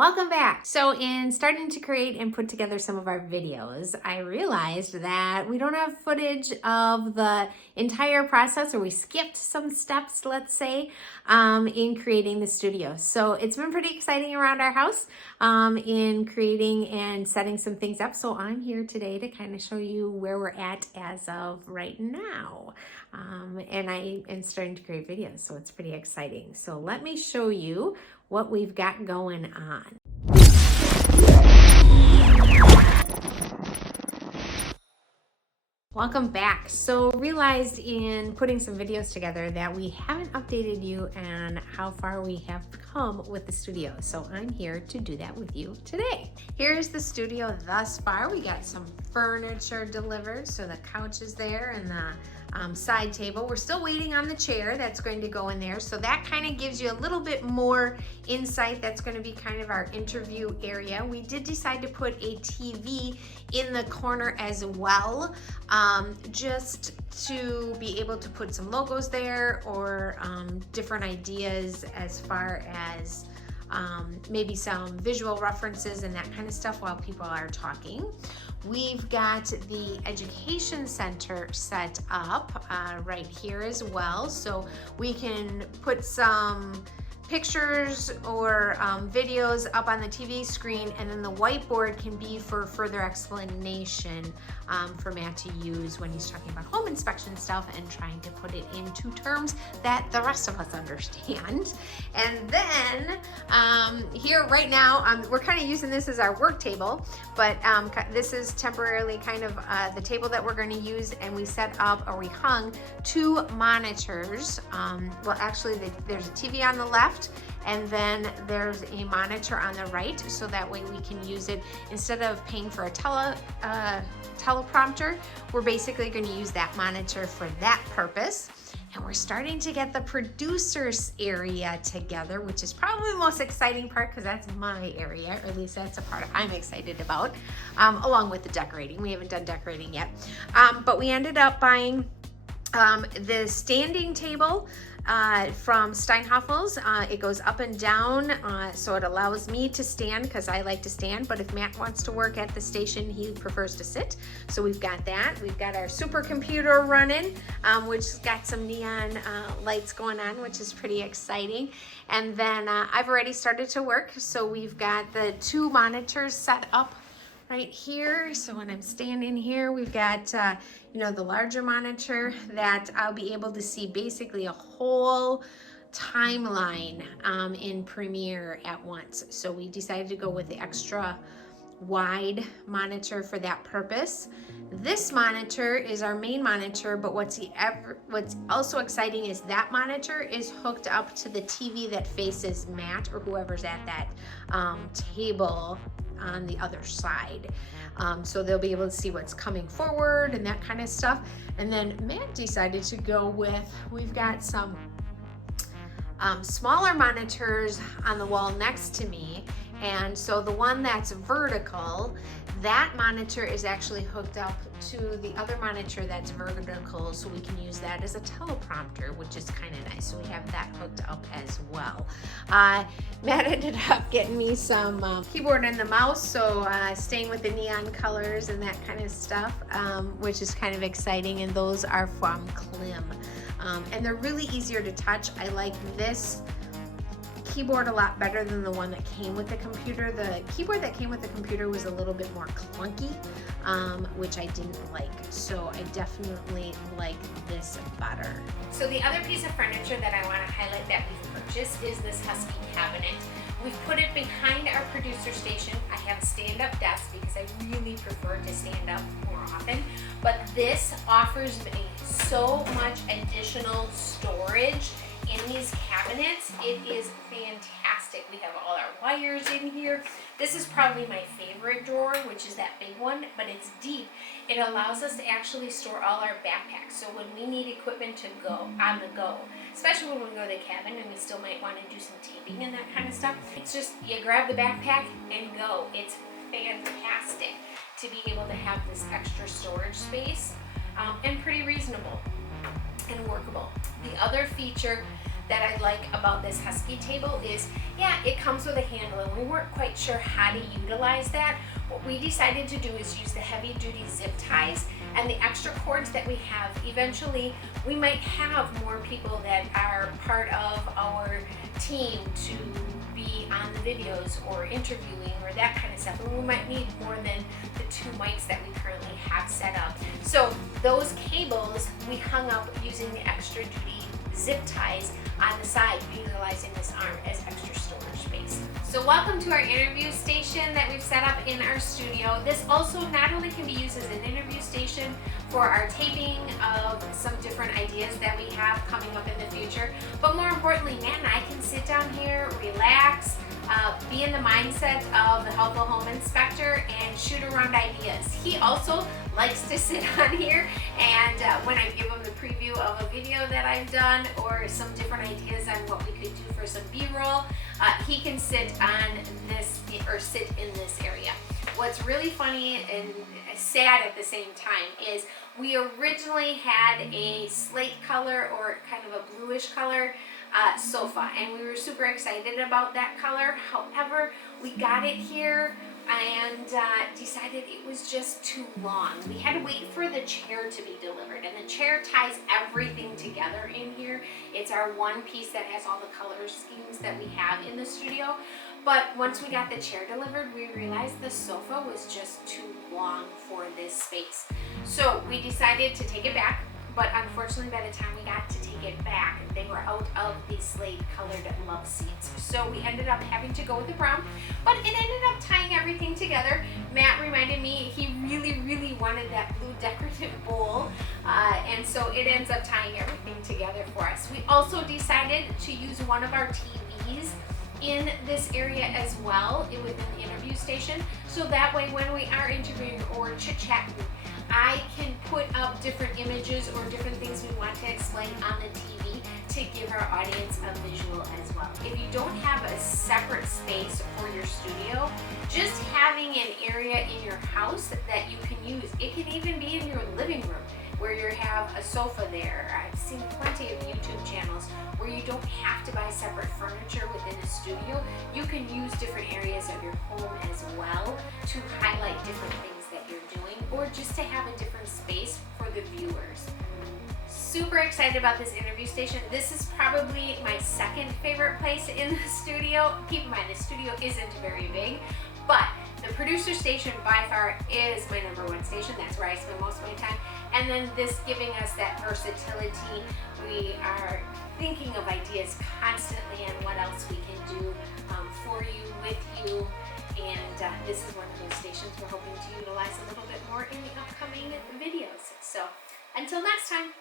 Welcome back. So in starting to create and put together some of our videos, I realized that we don't have footage of the entire process, or we skipped some steps, let's say, in creating the studio. So it's been pretty exciting around our house in creating and setting some things up. So I'm here today to kind of show you where we're at as of right now. And I am starting to create videos, so it's pretty exciting. So let me show you what we've got going on. Welcome back. So realized in putting some videos together that we haven't updated you on how far we have come with the studio. So I'm here to do that with you today. Here's the studio thus far. We got some furniture delivered. So the couch is there and the side table. We're still waiting on the chair that's going to go in there. So that kind of gives you a little bit more insight. That's going to be kind of our interview area. We did decide to put a TV in the corner as well, just to be able to put some logos there, or different ideas as far as maybe some visual references and that kind of stuff while people are talking. We've got the education center set up right here as well, so we can put some pictures or videos up on the TV screen, and then the whiteboard can be for further explanation for Matt to use when he's talking about home inspection stuff and trying to put it into terms that the rest of us understand. And then here right now, we're kind of using this as our work table, but this is temporarily kind of the table that we're going to use, and we set up, or we hung, 2 monitors. Well, actually there's a TV on the left, and then there's a monitor on the right, so that way we can use it instead of paying for a teleprompter. We're basically going to use that monitor for that purpose. And we're starting to get the producers area together, which is probably the most exciting part, because that's my area, or at least that's a part I'm excited about, along with the decorating. We haven't done decorating yet, but we ended up buying the standing table from Steinhafels. It goes up and down, so it allows me to stand, because I like to stand, but if Matt wants to work at the station, he prefers to sit. So we've got that. We've got our supercomputer running, which's got some neon lights going on, which is pretty exciting. And then I've already started to work, so we've got the 2 monitors set up right here. So when I'm standing here, we've got the larger monitor that I'll be able to see basically a whole timeline in Premiere at once. So we decided to go with the extra wide monitor for that purpose. This monitor is our main monitor, but what's also exciting is that monitor is hooked up to the TV that faces Matt, or whoever's at that table on the other side. So they'll be able to see what's coming forward and that kind of stuff. And then Matt decided to go with, we've got some smaller monitors on the wall next to me. And so the one that's vertical, that monitor is actually hooked up to the other monitor that's vertical, so we can use that as a teleprompter, which is kind of nice. So we have that hooked up as well. Matt ended up getting me some keyboard and the mouse, so staying with the neon colors and that kind of stuff, which is kind of exciting, and those are from Klim. And they're really easier to touch. I like this keyboard a lot better than the one that came with the computer. The keyboard that came with the computer was a little bit more clunky, which I didn't like. So I definitely like this better. So the other piece of furniture that I want to highlight that we've purchased is this Husky cabinet. We've put it behind our producer station. I have a stand-up desk because I really prefer to stand up more often, but this offers me so much additional storage in these cabinets. It is fantastic. We have all our wires in here. This is probably my favorite drawer, which is that big one, but it's deep. It allows us to actually store all our backpacks. So when we need equipment to go on the go, especially when we go to the cabin and we still might want to do some taping and that kind of stuff, it's just, you grab the backpack and go. It's fantastic to be able to have this extra storage space, and pretty reasonable and workable. The other feature that I like about this Husky table is, yeah, it comes with a handle, and we weren't quite sure how to utilize that. What we decided to do is use the heavy duty zip ties and the extra cords that we have. Eventually, we might have more people that are part of our team to be on the videos or interviewing or that kind of stuff, and we might need more than the 2 mics that we currently have set up. So those cables we hung up using the extra duty zip ties on the side, utilizing this arm as extra storage space. So welcome to our interview station that we've set up in our studio. This also not only can be used as an interview station for our taping of some different ideas that we have coming up in the future, but more importantly, Matt and I can sit down here, relax, be in the mindset of the helpful home inspector and shoot around ideas. He also likes to sit on here, and when I give him the preview of a video that I've done or some different ideas on what we could do for some B-roll, he can sit on this or sit in this area. What's really funny and sad at the same time is we originally had a slate color or kind of a bluish color sofa, and we were super excited about that color. However, we got it here and decided it was just too long. We had to wait for the chair to be delivered, and the chair ties everything together in here. It's our one piece that has all the color schemes that we have in the studio. But once we got the chair delivered, we realized the sofa was just too long for this space. So we decided to take it back, but unfortunately by the time we got to take it back, they were out of the slate colored love seats. So we ended up having to go with the brown, but it ended up tying everything together. Matt reminded me he really wanted that blue decorative bowl, and so it ends up tying everything together for us. We also decided to use one of our TVs in this area as well within the interview station, so that way when we are interviewing or chit-chatting, I can put up different images or different things we want to explain on the TV to give our audience a visual as well. If you don't have a separate space for your studio, just having an area in your house that you can use, it can even be in your living room where you have a sofa there. I've seen plenty of YouTube channels where you don't have to buy separate furniture within a studio. You can use different areas of your home as well to highlight different things that you're doing, or just to have a different space for the viewers. Super excited about this interview station. This is probably my second favorite place in the studio. Keep in mind, the studio isn't very big, but the producer station by far is my #1 station. That's where I spend most of my time. And then this giving us that versatility. We are thinking of ideas constantly on what else we can do for you, with you. And this is one of those stations we're hoping to utilize a little bit more in the upcoming videos. So until next time.